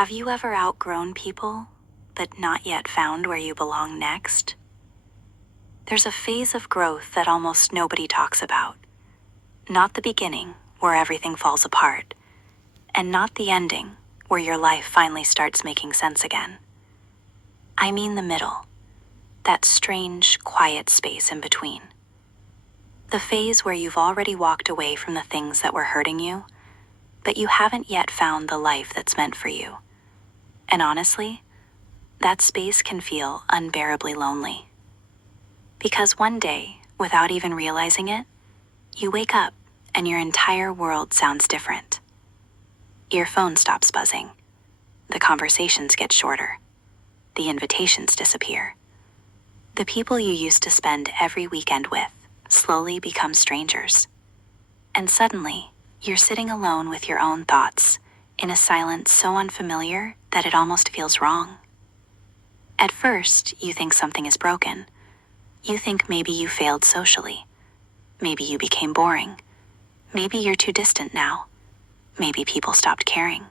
Have you ever outgrown people, but not yet found where you belong next? There's a phase of growth that almost nobody talks about. Not the beginning, where everything falls apart, and not the ending, where your life finally starts making sense again. I mean the middle, that strange, quiet space in between. The phase where you've already walked away from the things that were hurting you, but you haven't yet found the life that's meant for you. And honestly, that space can feel unbearably lonely. Because one day, without even realizing it, you wake up and your entire world sounds different. Your phone stops buzzing. The conversations get shorter. The invitations disappear. The people you used to spend every weekend with slowly become strangers. And suddenly, you're sitting alone with your own thoughts in a silence so unfamiliar that it almost feels wrong. At first, you think something is broken. You think maybe you failed socially. Maybe you became boring. Maybe you're too distant now. Maybe people stopped caring.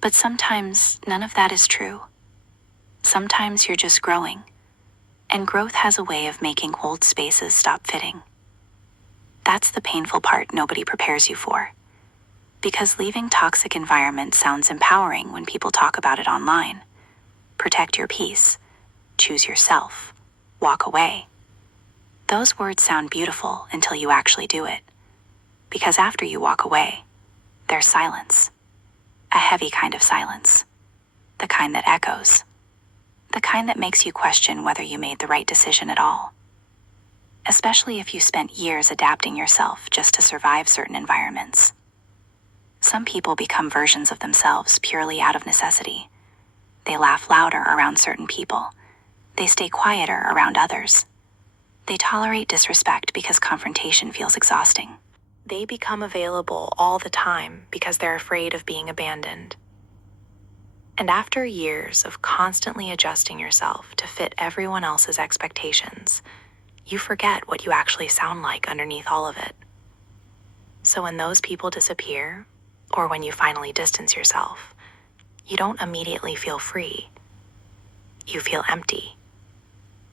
But sometimes none of that is true. Sometimes you're just growing, and growth has a way of making old spaces stop fitting. That's the painful part nobody prepares you for. Because leaving toxic environments sounds empowering when people talk about it online. Protect your peace, choose yourself, walk away. Those words sound beautiful until you actually do it. Because after you walk away, there's silence. A heavy kind of silence. The kind that echoes. The kind that makes you question whether you made the right decision at all. Especially if you spent years adapting yourself just to survive certain environments. Some people become versions of themselves purely out of necessity. They laugh louder around certain people. They stay quieter around others. They tolerate disrespect because confrontation feels exhausting. They become available all the time because they're afraid of being abandoned. And after years of constantly adjusting yourself to fit everyone else's expectations, you forget what you actually sound like underneath all of it. So when those people disappear, or when you finally distance yourself, you don't immediately feel free. You feel empty.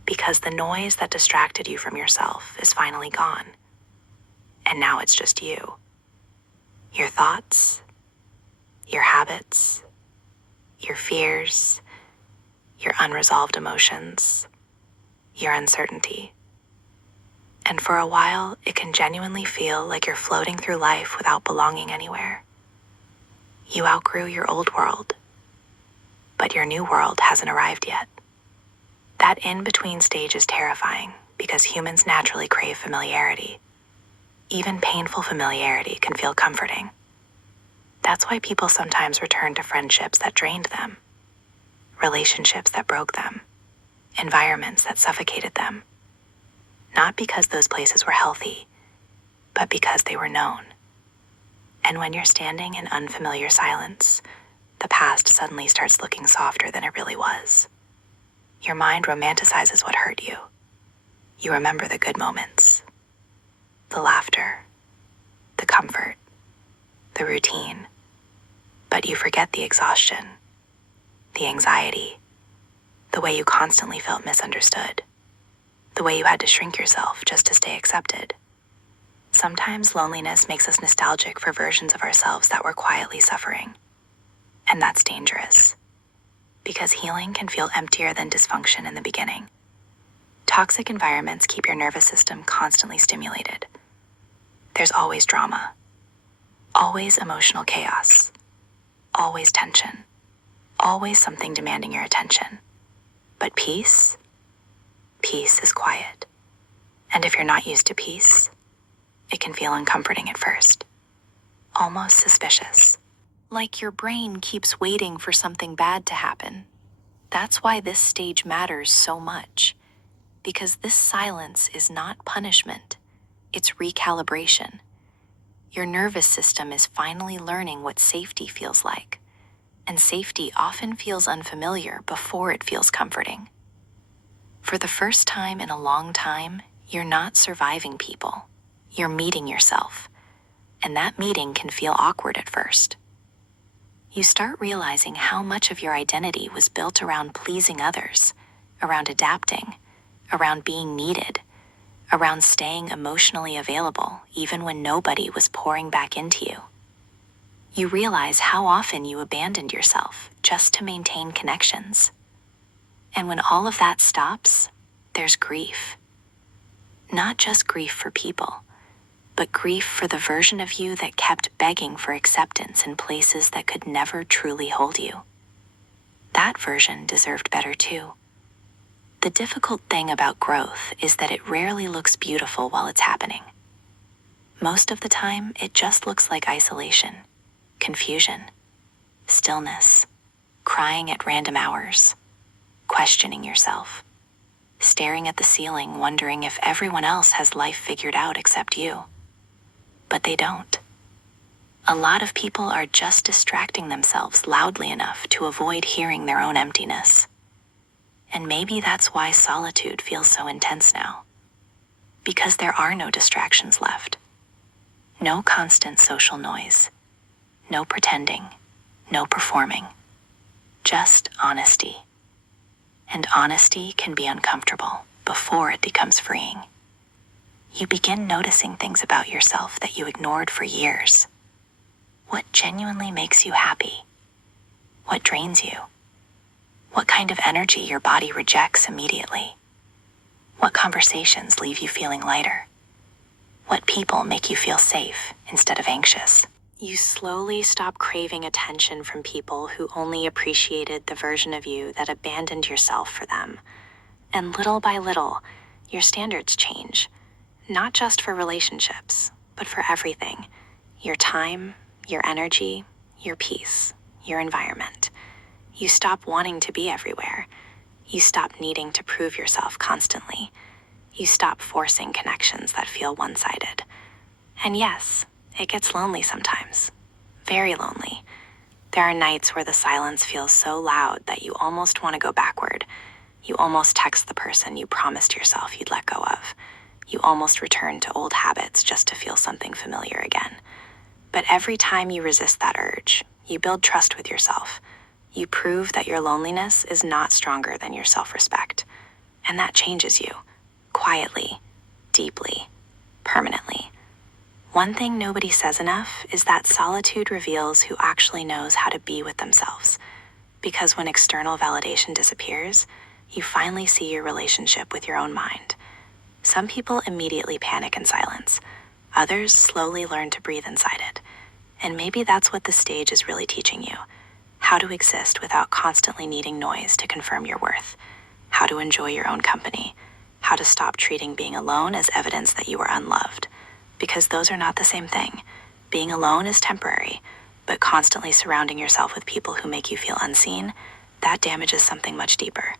Because the noise that distracted you from yourself is finally gone. And now it's just you. Your thoughts, your habits, your fears, your unresolved emotions, your uncertainty. And for a while, it can genuinely feel like you're floating through life without belonging anywhere. You outgrew your old world, but your new world hasn't arrived yet. That in-between stage is terrifying because humans naturally crave familiarity. Even painful familiarity can feel comforting. That's why people sometimes return to friendships that drained them, relationships that broke them, environments that suffocated them. Not because those places were healthy, but because they were known. And when you're standing in unfamiliar silence, the past suddenly starts looking softer than it really was. Your mind romanticizes what hurt you. You remember the good moments, the laughter, the comfort, the routine. But you forget the exhaustion, the anxiety, the way you constantly felt misunderstood, the way you had to shrink yourself just to stay accepted. Sometimes loneliness makes us nostalgic for versions of ourselves that were quietly suffering. And that's dangerous. Because healing can feel emptier than dysfunction in the beginning. Toxic environments keep your nervous system constantly stimulated. There's always drama. Always emotional chaos. Always tension. Always something demanding your attention. But peace? Peace is quiet. And if you're not used to peace, it can feel uncomforting at first. Almost suspicious. Like your brain keeps waiting for something bad to happen. That's why this stage matters so much. Because this silence is not punishment. It's recalibration. Your nervous system is finally learning what safety feels like. And safety often feels unfamiliar before it feels comforting. For the first time in a long time, you're not surviving people. You're meeting yourself. And that meeting can feel awkward at first. You start realizing how much of your identity was built around pleasing others, around adapting, around being needed, around staying emotionally available even when nobody was pouring back into you. You realize how often you abandoned yourself just to maintain connections. And when all of that stops, there's grief. Not just grief for people, but grief for the version of you that kept begging for acceptance in places that could never truly hold you. That version deserved better too. The difficult thing about growth is that it rarely looks beautiful while it's happening. Most of the time, it just looks like isolation, confusion, stillness, crying at random hours, questioning yourself, staring at the ceiling wondering if everyone else has life figured out except you. But they don't. A lot of people are just distracting themselves loudly enough to avoid hearing their own emptiness. And maybe that's why solitude feels so intense now. Because there are no distractions left. No constant social noise. No pretending. No performing. Just honesty. And honesty can be uncomfortable before it becomes freeing. You begin noticing things about yourself that you ignored for years. What genuinely makes you happy? What drains you? What kind of energy your body rejects immediately? What conversations leave you feeling lighter? What people make you feel safe instead of anxious? You slowly stop craving attention from people who only appreciated the version of you that abandoned yourself for them. And little by little, your standards change. Not just for relationships, but for everything. Your time, your energy, your peace, your environment. You stop wanting to be everywhere. You stop needing to prove yourself constantly. You stop forcing connections that feel one-sided. And yes, it gets lonely sometimes. Very lonely. There are nights where the silence feels so loud that you almost want to go backward. You almost text the person you promised yourself you'd let go of. You almost return to old habits just to feel something familiar again. But every time you resist that urge, you build trust with yourself. You prove that your loneliness is not stronger than your self-respect. And that changes you. Quietly, deeply, permanently. One thing nobody says enough is that solitude reveals who actually knows how to be with themselves. Because when external validation disappears, you finally see your relationship with your own mind. Some people immediately panic in silence. Others slowly learn to breathe inside it. And maybe that's what the stage is really teaching you. How to exist without constantly needing noise to confirm your worth. How to enjoy your own company. How to stop treating being alone as evidence that you are unloved. Because those are not the same thing. Being alone is temporary, but constantly surrounding yourself with people who make you feel unseen, that damages something much deeper.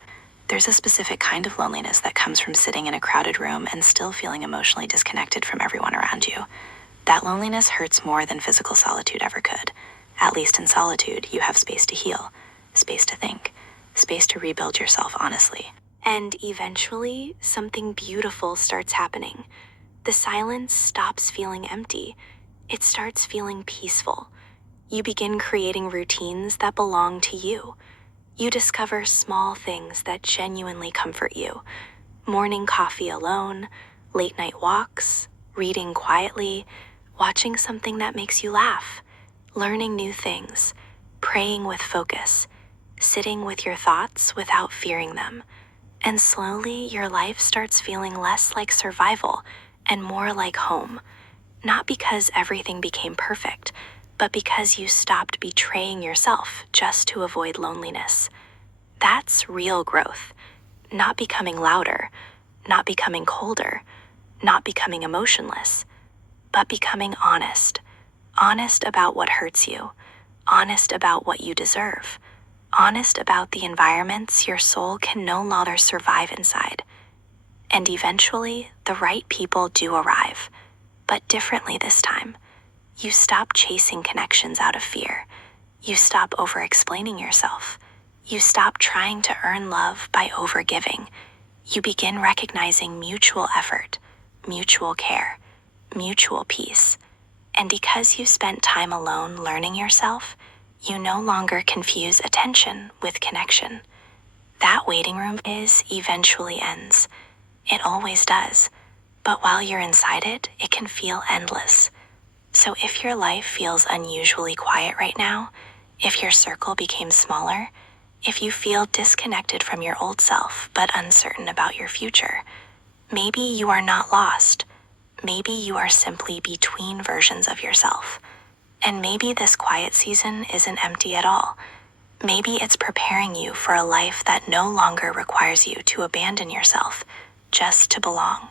There's a specific kind of loneliness that comes from sitting in a crowded room and still feeling emotionally disconnected from everyone around you. That loneliness hurts more than physical solitude ever could. At least in solitude, you have space to heal, space to think, space to rebuild yourself honestly. And eventually, something beautiful starts happening. The silence stops feeling empty. It starts feeling peaceful. You begin creating routines that belong to you. You discover small things that genuinely comfort you. Morning coffee alone, late night walks, reading quietly, watching something that makes you laugh, learning new things, praying with focus, sitting with your thoughts without fearing them. And slowly, your life starts feeling less like survival and more like home. Not because everything became perfect, but because you stopped betraying yourself just to avoid loneliness. That's real growth. Not becoming louder, not becoming colder, not becoming emotionless, but becoming honest. Honest about what hurts you. Honest about what you deserve. Honest about the environments your soul can no longer survive inside. And eventually, the right people do arrive, but differently this time. You stop chasing connections out of fear. You stop over-explaining yourself. You stop trying to earn love by over-giving. You begin recognizing mutual effort, mutual care, mutual peace. And because you spent time alone learning yourself, You no longer confuse attention with connection. That waiting room eventually ends. It always does. But while you're inside it, it can feel endless. So if your life feels unusually quiet right now, if your circle became smaller, if you feel disconnected from your old self but uncertain about your future, maybe you are not lost. Maybe you are simply between versions of yourself. And maybe this quiet season isn't empty at all. Maybe it's preparing you for a life that no longer requires you to abandon yourself just to belong.